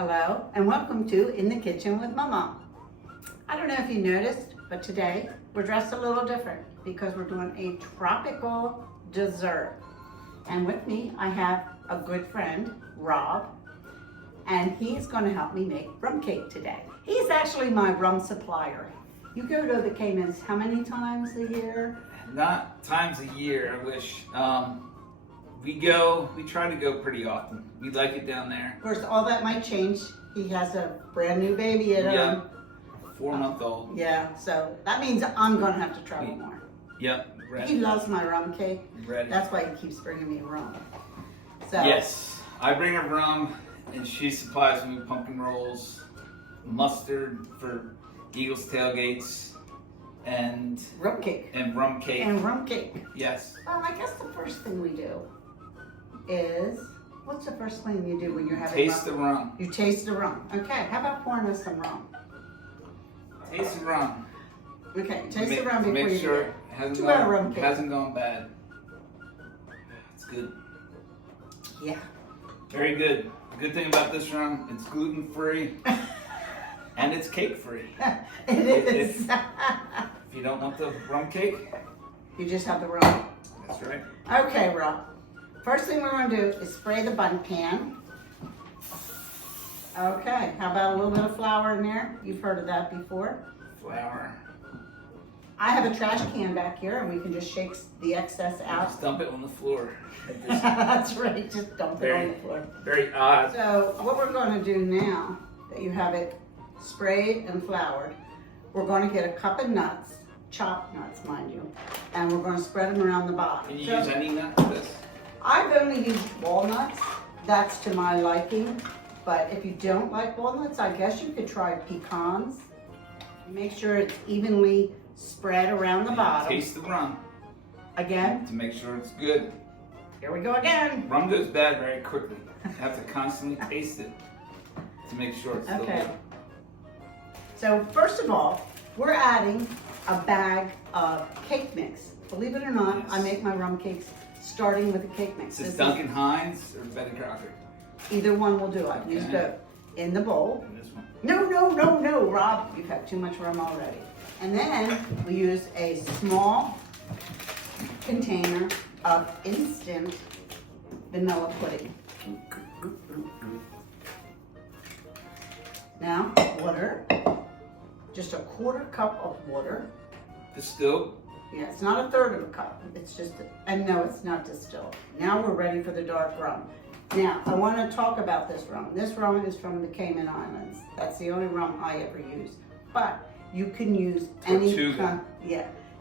Hello and welcome to In the Kitchen with my Mom. I don't know if you noticed, but today we're dressed a little different because we're doing a tropical dessert. And with me I have a good friend, Rob, and he's going to help me make rum cake today. He's actually my rum supplier. You go to the Caymans how many times a year? Not times a year, I wish. We try to go pretty often. We like it down there. Of course, all that might change. He has a brand new baby at home. 4-month-old. Yeah, so that means I'm going to have to travel more. Yep, ready. He loves my rum cake. Ready. That's why he keeps bringing me rum. So Yes, I bring her rum, and she supplies me with pumpkin rolls, mustard for Eagles tailgates, and rum cake. rum cake. And rum cake. Yes. Well, I guess the first thing we do is, what's the first thing you do when you're having Taste rum? the rum. You taste the rum. Okay, how about pouring us some rum? Taste the rum. Okay, taste the rum before you Make sure do it hasn't Two hour rum gone, cake. hasn't gone bad. It's good. Yeah. Very good. The good thing about this rum, it's gluten-free and it's cake-free. It is. If you don't want the rum cake, You just have the rum. that's right. Okay, Rob. First thing we're going to do is spray the bundt pan. Okay, how about a little bit of flour in there? You've heard of that before. Flour. I have a trash can back here and we can just shake the excess out. Just dump it on the floor. That's right, just dump it on the floor. Very odd. So what we're going to do now that you have it sprayed and floured, we're going to get a cup of nuts, chopped nuts mind you, and we're going to spread them around the bottom. Can you use any nut for this? I've only used walnuts. That's to my liking. But if you don't like walnuts, I guess you could try pecans. Make sure it's evenly spread around the bottom. Taste the rum Again, to make sure it's good. here we go again. Rum goes bad very quickly. You have to constantly taste it to make sure it's still Okay. good. So first of all, we're adding a bag of cake mix. Believe it or not, Yes. I make my rum cakes starting with a cake mix. Is this Duncan Hines or Betty Crocker? Either one will do. I've used Okay. both. In the bowl. This one. No, Rob. You've had too much rum already. And then we use a small container of instant vanilla pudding. Now, water. Just a 1/4 cup of water. Distilled. Yeah, it's not a 1/3 of a cup. It's just, and no, it's not distilled. Now we're ready for the dark rum. Now, I want to talk about this rum. This rum is from the Cayman Islands. That's the only rum I ever use. But you can use any Tortuga.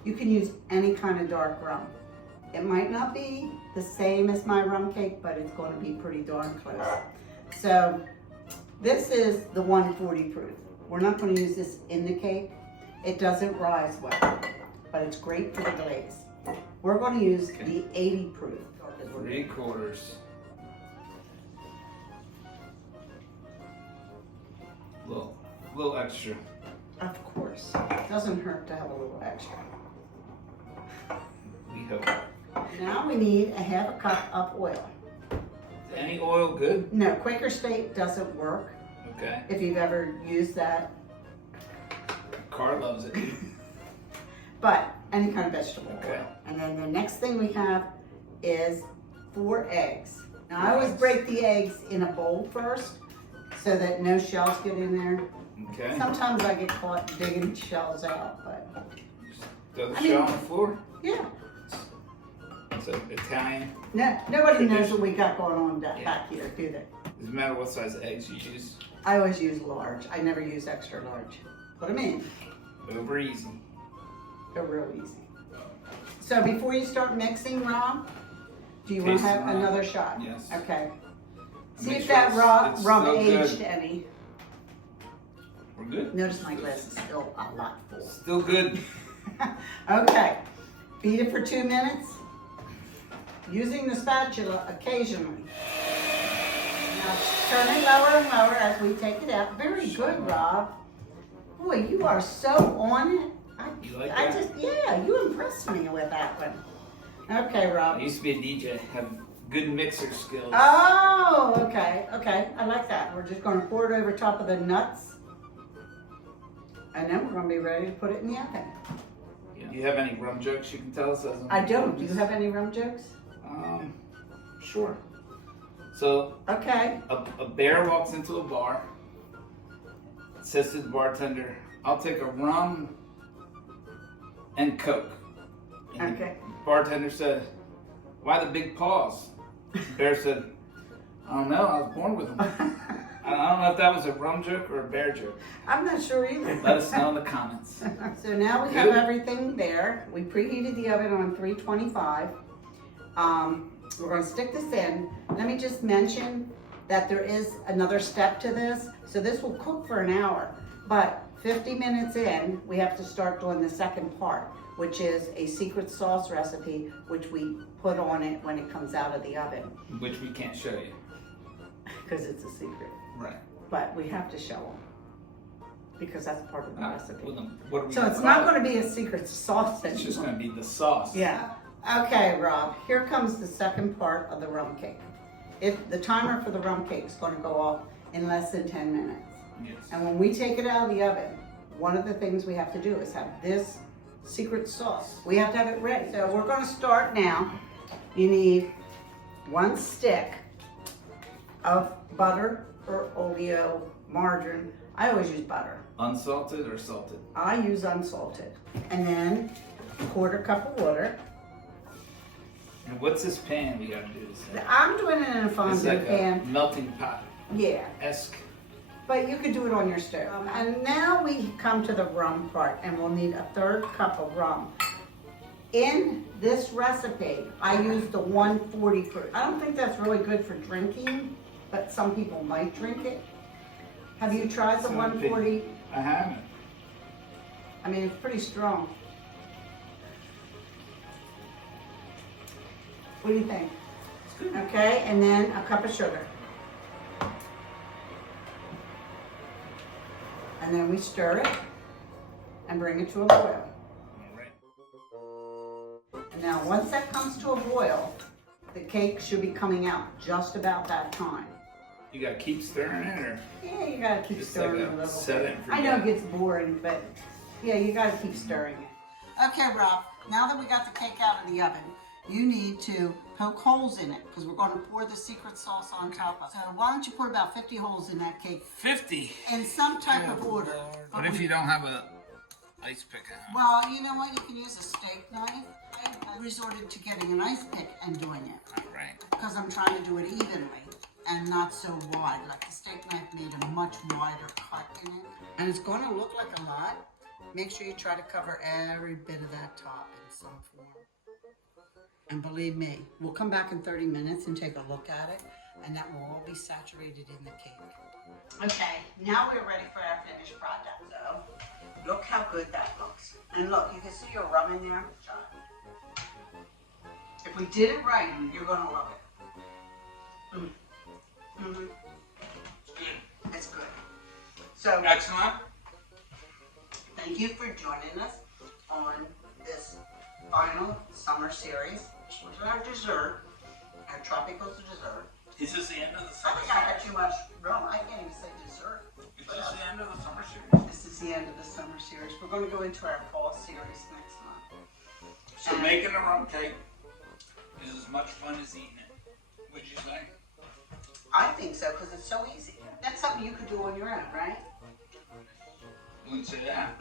you can use any kind of dark rum. It might not be the same as my rum cake, but it's going to be pretty darn close. So, this is the 140 proof. We're not going to use this in the cake. It doesn't rise well, but it's great for the glaze. We're going to use the 80 proof. 3/4. Little extra. Of course. It doesn't hurt to have a little extra. We hope. Now we need a 1/2 cup of oil. Any oil good? No, Quaker State doesn't work. Okay. If you've ever used that, Car loves it. but any kind of vegetable Okay. oil. And then the next thing we have is 4 eggs. Now I always break the eggs in a bowl first so that no shells get in there. Okay. Sometimes I get caught digging shells out, but Throw the I mean- shell on the floor. yeah. It's Italian. No, nobody knows Tradition. what we got going on Yeah. back here, do they? Doesn't matter what size eggs you use. I always use large. I never use extra large. Put them in. Over easy. They're real easy. So before you start mixing, Rob, do you want to Taste have the rum. another shot? Yes. Okay. See Make if sure that it's rum still aged good. any. We're good. Notice my glass is still a lot full. Still good. Okay. Beat it for 2 minutes. Using the spatula occasionally. Now turn it lower and lower as we take it out. Very good, Rob. Boy, you are so on it. You like Yeah, you impressed me with that one. Okay, I Rob. used to be a DJ. Have good mixer skills. Oh, okay, okay. I like that. We're just gonna pour it over top of the nuts. And then we're gonna be ready to put it in the oven. Do you have any rum jokes you can tell us? I don't. Do you have any rum jokes? Sure. So, okay. A bear walks into a bar, says to the bartender, "I'll take a rum and Coke." And Okay. The bartender said, "Why the big paws?" The bear said, "I don't know, I was born with them." I don't know if that was a rum joke or a bear joke. I'm not sure either. Let us know in the comments. So now we have everything there. We preheated the oven on 325. We're going to stick this in. Let me just mention that there is another step to this. So this will cook for an hour, but 50 minutes in, we have to start doing the second part, which is a secret sauce recipe, which we put on it when it comes out of the oven. Which we can't show you. Because it's a secret. Right. But we have to show them. Because that's part of the recipe. Well, what are we So it's not going to be a secret sauce anymore. It's just going to be the sauce. Yeah. Okay, Rob, here comes the second part of the rum cake. The timer for the rum cake is going to go off in less than 10 minutes. Yes. And when we take it out of the oven, one of the things we have to do is have this secret sauce. We have to have it ready. So we're going to start now. You need 1 stick of butter or oleo, margarine. I always use butter. Unsalted or salted? I use unsalted. And then 1/4 cup of water. And what's this pan we got to do this? I'm doing it in a It's fondue like pan. a melting pot. Yeah, Esque. but you could do it on your stove. And now we come to the rum part, and we'll need 1/3 cup of rum. In this recipe, I use the 140 proof. I don't think that's really good for drinking, but some people might drink it. Have you tried the 140? I haven't. I mean, it's pretty strong. What do you think? It's good. Okay, and then a cup of sugar. And then we stir it and bring it to a boil. All right. And now once that comes to a boil, the cake should be coming out just about that time. You got to keep stirring it, or? Yeah, you gotta keep Just stirring like it a a little set bit. it and I know it forget. gets boring, but yeah, you gotta keep stirring it. Okay, Rob, now that we got the cake out of the oven, you need to poke holes in it because we're going to pour the secret sauce on top of it. So why don't you put about 50 holes in that cake 50. in some type of order. What if you don't have a ice pick out? Well, you know what? You can use a steak knife. I resorted to getting an ice pick and doing it All right. because I'm trying to do it evenly and not so wide. Like the steak knife made a much wider cut in it. And it's going to look like a lot. Make sure you try to cover every bit of that top in some form. And believe me, we'll come back in 30 minutes and take a look at it, and that will all be saturated in the cake. Okay, now we're ready for our finished product. So, look how good that looks. And look, you can see your rum in there. If we did it right, you're going to love it. It's good. So, Excellent. thank you for joining us on this final summer series, which was our dessert, our tropical dessert. Is this the end of the I summer think I had series? too much rum. I can't even say dessert. Is this the end of the summer series? This is the end of the summer series. We're going to go into our fall series next month. So making a rum cake is as much fun as eating it. Would you say? I think so because it's so easy. That's something you could do on your own, right? Wouldn't say that.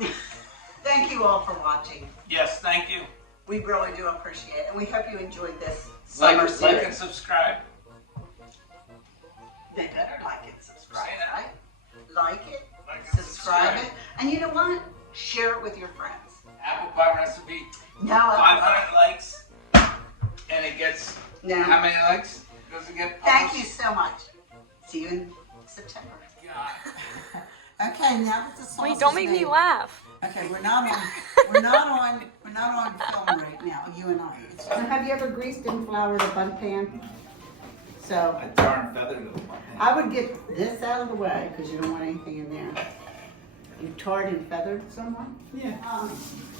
Thank you all for watching. Yes, thank you. We really do appreciate it, and we hope you enjoyed this summer Like series. and subscribe. They better like it, subscribe, Say that. right? Like it, Like and subscribe it, and you know what? Share it with your friends. Apple pie recipe. Now, 500 likes. And it gets, now, how many likes does it get? thank you so much. See you in September. God. Okay, now that the sauce Wait, don't is make made- me laugh. Okay, we're not on film right now, you and I. So have you ever greased and floured a bundt pan? So I tar and feathered it with my hand. I would get this out of the way because you don't want anything in there. You tarred and feathered someone? Yeah.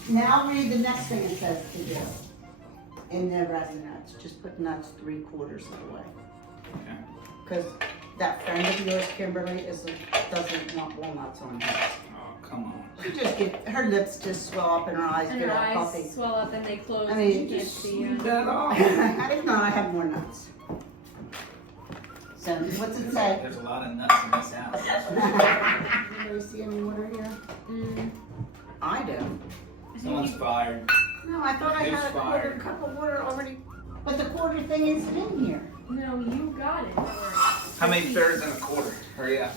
Now read the next thing it says to do. in the resi nuts. Just put nuts 3/4 of the way. Okay. Because that friend of yours, Kimberly, doesn't want walnuts on hers. Oh, come on. She just her lips just swell up and her eyes And get her all eyes puffy. swell up and they close I and mean, you can't Just see leave them. that off. If not, I have more nuts. So, what's it say? There's a lot of nuts in this house. Anybody see any water here? Mm. I do. Someone's fired. No, I thought I Who's had a fired? cup of water already. But the quarter thing isn't in here. No, you got it. Don't worry. How many thirds and a quarter? Hurry up.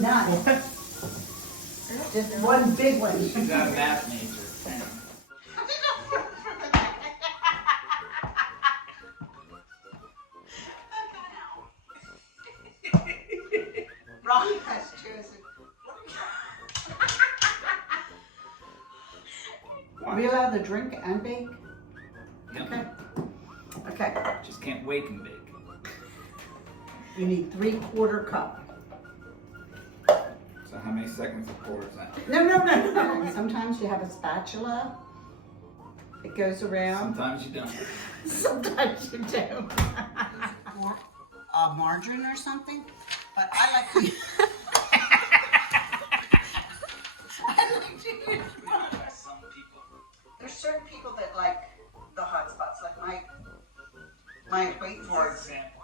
None. Just one big one. She's not a math major. Damn. Ron has chosen. Are we allowed to drink and bake? Yep. Okay. Okay. Just can't wake and bake. You need 3/4 cup. So how many seconds a quarter is that? No. Sometimes you have a spatula. It goes around. Sometimes you don't. Sometimes you do. Margarine or something? But I like to use Some people. There's certain people that like the hot spots, like my For acquaintances. example.